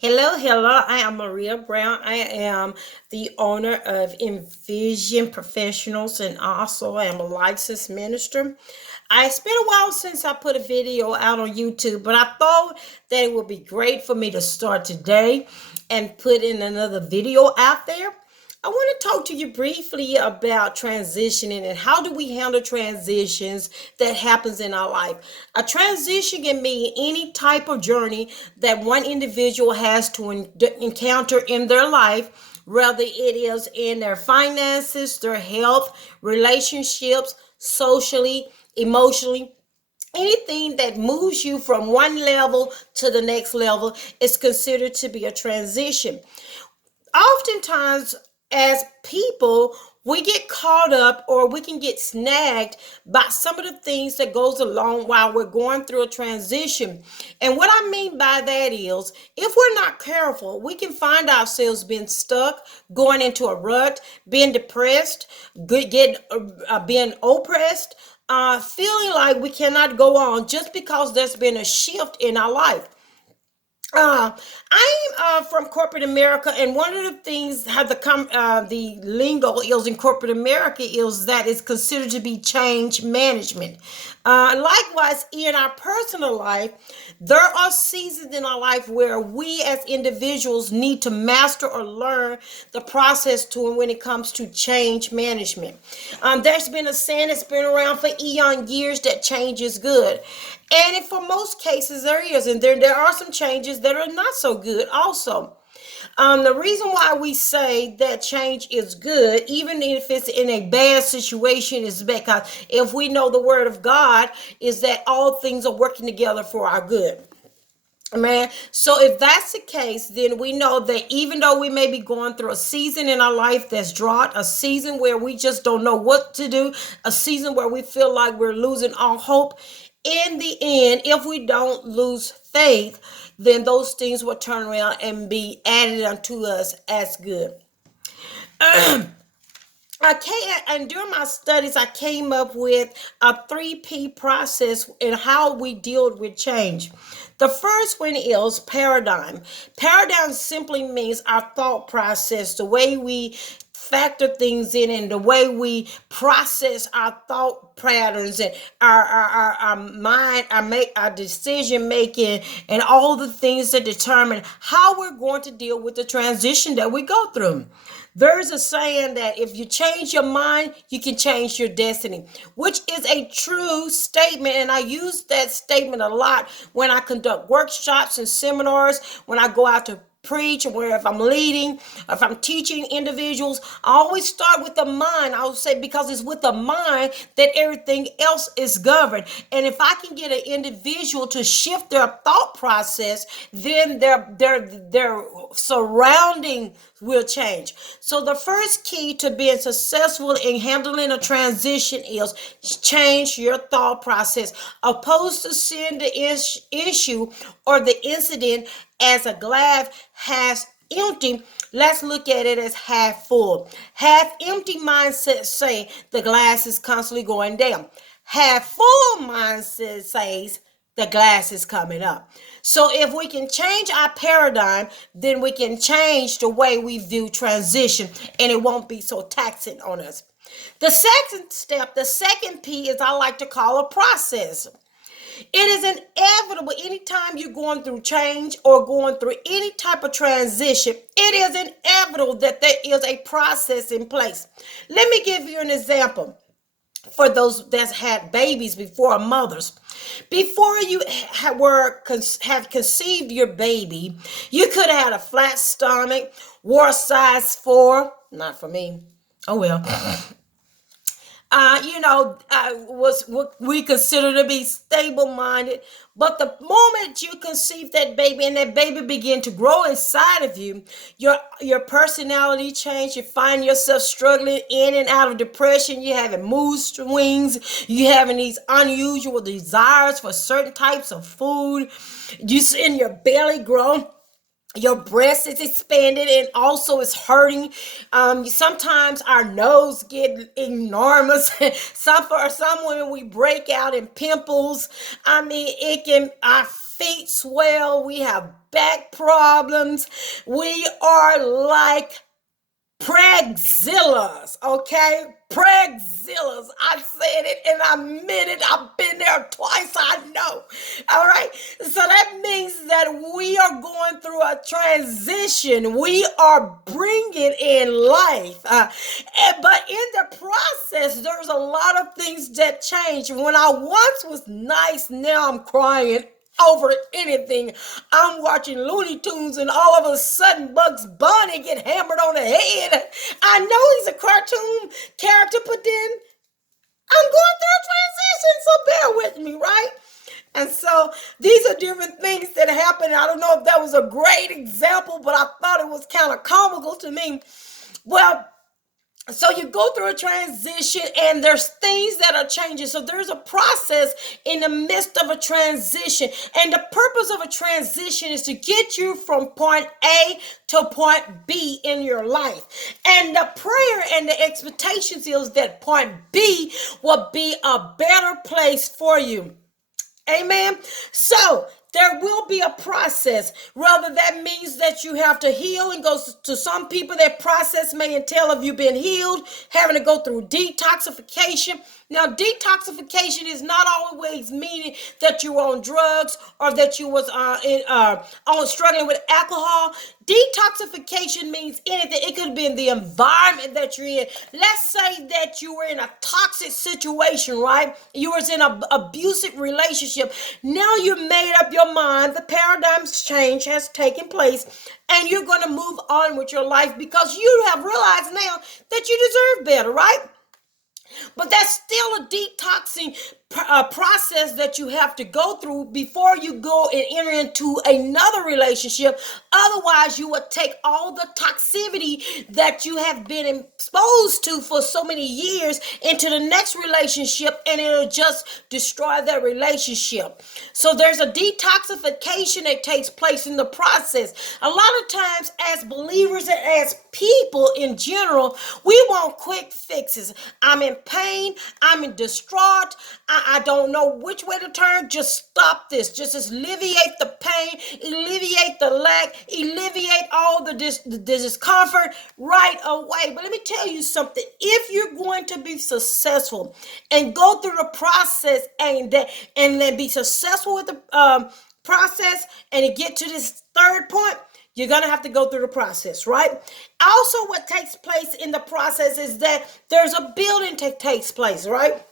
Hello, hello. I am Maria Brown. I am the owner of Envision Professionals and also I am a licensed minister. It's been a while since I put a video out on YouTube, but I thought that it would be great for me to start today and put in another video out there. I want to talk to you briefly about transitioning and how do we handle transitions that happens in our life. A transition can be any type of journey that one individual has to encounter in their life, whether it is in their finances, their health, relationships, socially, emotionally. Anything that moves you from one level to the next level is considered to be a transition. Oftentimes, as people, we get caught up or we can get snagged by some of the things that goes along while we're going through a transition. And what I mean by that is if we're not careful, we can find ourselves being stuck, going into a rut, being depressed, being oppressed, feeling like we cannot go on just because there's been a shift in our life. uh, I'm from corporate America, and one of the things how the lingo is in corporate America is that it's considered to be change management. Likewise, in our personal life, there are seasons in our life where we as individuals need to master or learn the process to when it comes to change management. There's been a saying that's been around for eon years that change is good. And for most cases, there is, and there are some changes that are not so good also. The reason why we say that change is good, even if it's in a bad situation, is because if we know the word of God is that all things are working together for our good. Man, so if that's the case, then we know that even though we may be going through a season in our life that's drought, a season where we just don't know what to do, a season where we feel like we're losing all hope, in the end, if we don't lose faith, then those things will turn around and be added unto us as good. I can't, and during my studies, I came up with a 3P process in how we deal with change. The first one is paradigm. Paradigm simply means our thought process, the way we factor things in and the way we process our thought patterns and our mind, our decision making, and all the things that determine how we're going to deal with the transition that we go through. There's a saying that if you change your mind, you can change your destiny, which is a true statement. And I use that statement a lot when I conduct workshops and seminars, when I go out to preach, or where if I'm leading, if I'm teaching individuals, I always start with the mind. I would say because it's with the mind that everything else is governed. And if I can get an individual to shift their thought process, then their surrounding will change. So the first key to being successful in handling a transition is change your thought process, opposed to seeing the issue or the incident as a glass half empty. Let's look at it as half full. Half empty mindset say the glass is constantly going down. Half full mindset says the glass is coming up. So if we can change our paradigm, then we can change the way we view transition and it won't be so taxing on us. The second step, the second P, is I like to call a process. It is inevitable anytime you're going through change or going through any type of transition, it is inevitable that there is a process in place. Let me give you an example for those that had babies before mothers. Before you have conceived your baby, you could have had a flat stomach, wore a size 4, not for me. Oh well. Was what we consider to be stable minded. But the moment you conceive that baby and that baby begin to grow inside of you, your personality change. You find yourself struggling in and out of depression. You having mood swings. You having these unusual desires for certain types of food. You seeing your belly grow. your breast is expanded and also it's hurting. Sometimes our nose get enormous. For some women, we break out in pimples. I mean, it can, our feet swell. We have back problems. We are like Pregzillas, okay? Pregzillas. I said it and I meant it. I've been there twice, I know. All right. So that means that we are going through a transition. We are bringing in life. But in the process, there's a lot of things that change. When I once was nice, now I'm crying over anything. I'm watching Looney Tunes and all of a sudden Bugs Bunny get hammered on the head. I know he's a cartoon character, but then I'm going through a transition, so bear with me, right? And so these are different things that happen. I don't know if that was a great example, but I thought it was kind of comical to me. Well, so you go through a transition and there's things that are changing. So there's a process in the midst of a transition. And the purpose of a transition is to get you from point A to point B in your life. And the prayer and the expectations is that point B will be a better place for you. Amen. So there will be a process. Rather, that means that you have to heal and go to some people. That process may entail of you being healed, having to go through detoxification. Now, detoxification is not always meaning that you're on drugs or that you was on struggling with alcohol. Detoxification means anything. It could be in the environment that you're in. Let's say that you were in a toxic situation, right? You was in an abusive relationship. Now you made up your mind. The paradigm's change has taken place, and you're going to move on with your life because you have realized now that you deserve better, right? But that's still a detoxing process that you have to go through before you go and enter into another relationship. Otherwise, you would take all the toxicity that you have been exposed to for so many years into the next relationship, and it'll just destroy that relationship. So there's a detoxification that takes place in the process. A lot of times, as believers and as people in general, we want quick fixes. I'm in pain. I'm in distraught. I don't know which way to turn. Just stop this. Just alleviate the pain, alleviate the lack, alleviate all the discomfort right away. But let me tell you something. If you're going to be successful and go through the process and then be successful with the process and to get to this third point, you're going to have to go through the process, right? Also, what takes place in the process is that there's a building that takes place, right?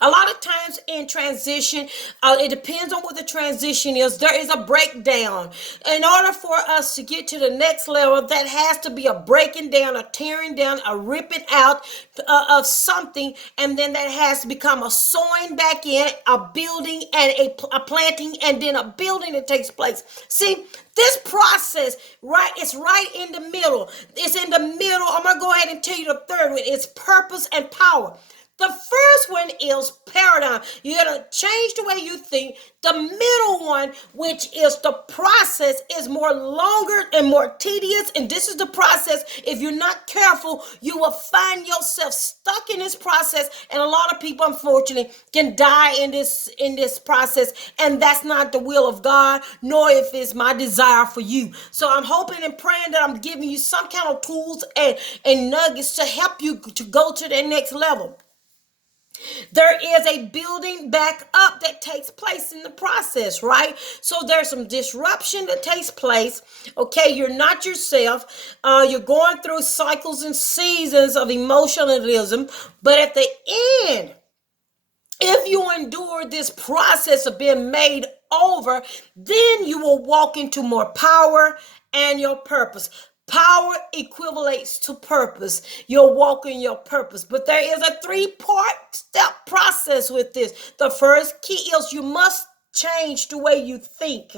A lot of times in transition, it depends on what the transition is. There is a breakdown. In order for us to get to the next level, that has to be a breaking down, a tearing down, a ripping out of something. And then that has to become a sewing back in, a building and a planting, and then a building that takes place. See, this process, right, it's right in the middle. It's in the middle. I'm going to go ahead and tell you the third one. It's purpose and power. The first one is paradigm. You're going to change the way you think. The middle one, which is the process, is more longer and more tedious. And this is the process. If you're not careful, you will find yourself stuck in this process. And a lot of people, unfortunately, can die in this process. And that's not the will of God, nor if it's my desire for you. So I'm hoping and praying that I'm giving you some kind of tools and nuggets to help you to go to the next level. There is a building back up that takes place in the process, right? So there's some disruption that takes place. Okay, you're not yourself. You're going through cycles and seasons of emotionalism. But at the end, if you endure this process of being made over, then you will walk into more power and your purpose. Power equivalates to purpose. You're walking your purpose. But there is a 3-part step process with this. The first key is you must change the way you think.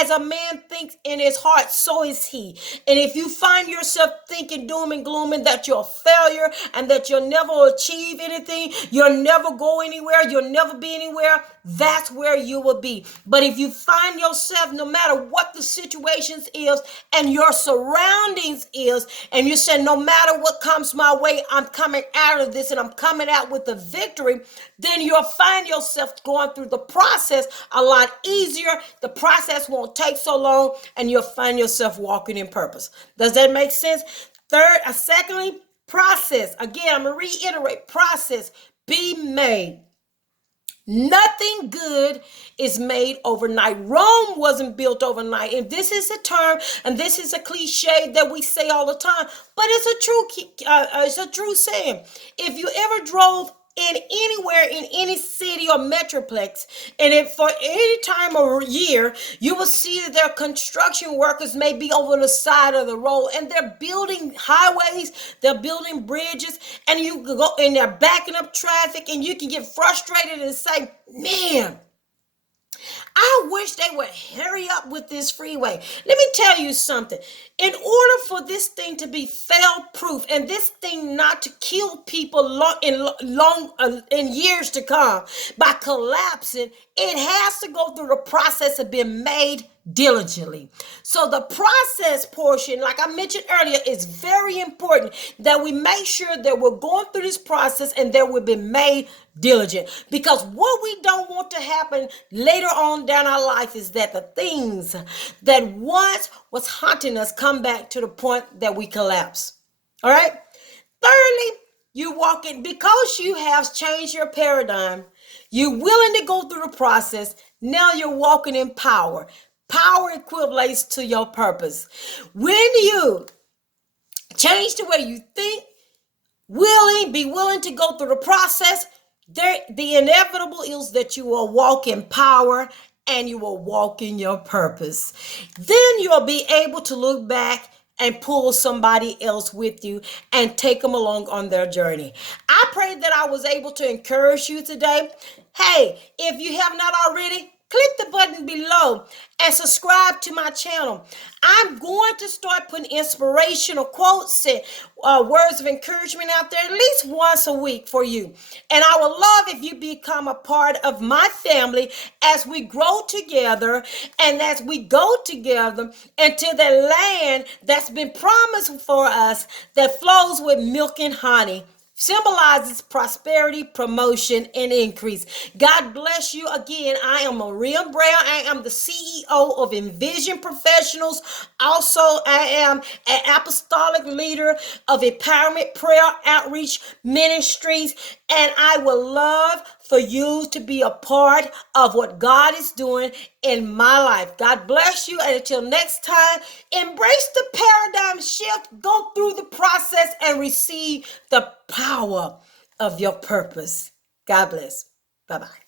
As a man thinks in his heart, so is he. And if you find yourself thinking doom and gloom and that you're a failure and that you'll never achieve anything, you'll never go anywhere, you'll never be anywhere, that's where you will be. But if you find yourself, no matter what the situations is and your surroundings is, and you say, no matter what comes my way, I'm coming out of this and I'm coming out with the victory, then you'll find yourself going through the process a lot easier. The process won't take so long, and you'll find yourself walking in purpose. Does that make sense? Secondly, process. Again, I'm going to reiterate, process. Be made. Nothing good is made overnight. Rome wasn't built overnight. And this is a term, and this is a cliche that we say all the time, but it's a true saying. If you ever drove in anywhere in any city or metroplex, and if for any time of year, you will see that their construction workers may be over the side of the road, and they're building highways, they're building bridges, and you go and they're backing up traffic, and you can get frustrated and say, man, I wish they would hurry up with this freeway. Let me tell you something. In order for this thing to be fail-proof and this thing not to kill people in years to come by collapsing, it has to go through the process of being made diligently. So the process portion, like I mentioned earlier, is very important that we make sure that we're going through this process and that we've been made diligent. Because what we don't want to happen later on down our life is that the things that once was haunting us come back to the point that we collapse. All right. Thirdly, you walk in because you have changed your paradigm. You're willing to go through the process. Now you're walking in power. Power equates to your purpose. When you change the way you think, be willing to go through the process, the inevitable is that you will walk in power and you will walk in your purpose. Then you'll be able to look back and pull somebody else with you and take them along on their journey. I pray that I was able to encourage you today. Hey, if you have not already, click the button below and subscribe to my channel. I'm going to start putting inspirational quotes and words of encouragement out there at least once a week for you. And I would love if you become a part of my family as we grow together and as we go together into the land that's been promised for us that flows with milk and honey. Symbolizes prosperity, promotion, and increase. God bless you again. I am Maria Brown. I am the CEO of Envision Professionals. Also, I am an apostolic leader of Empowerment Prayer Outreach Ministries. And I would love for you to be a part of what God is doing in my life. God bless you. And until next time, embrace the paradigm shift, go through the process, and receive the power of your purpose. God bless. Bye-bye.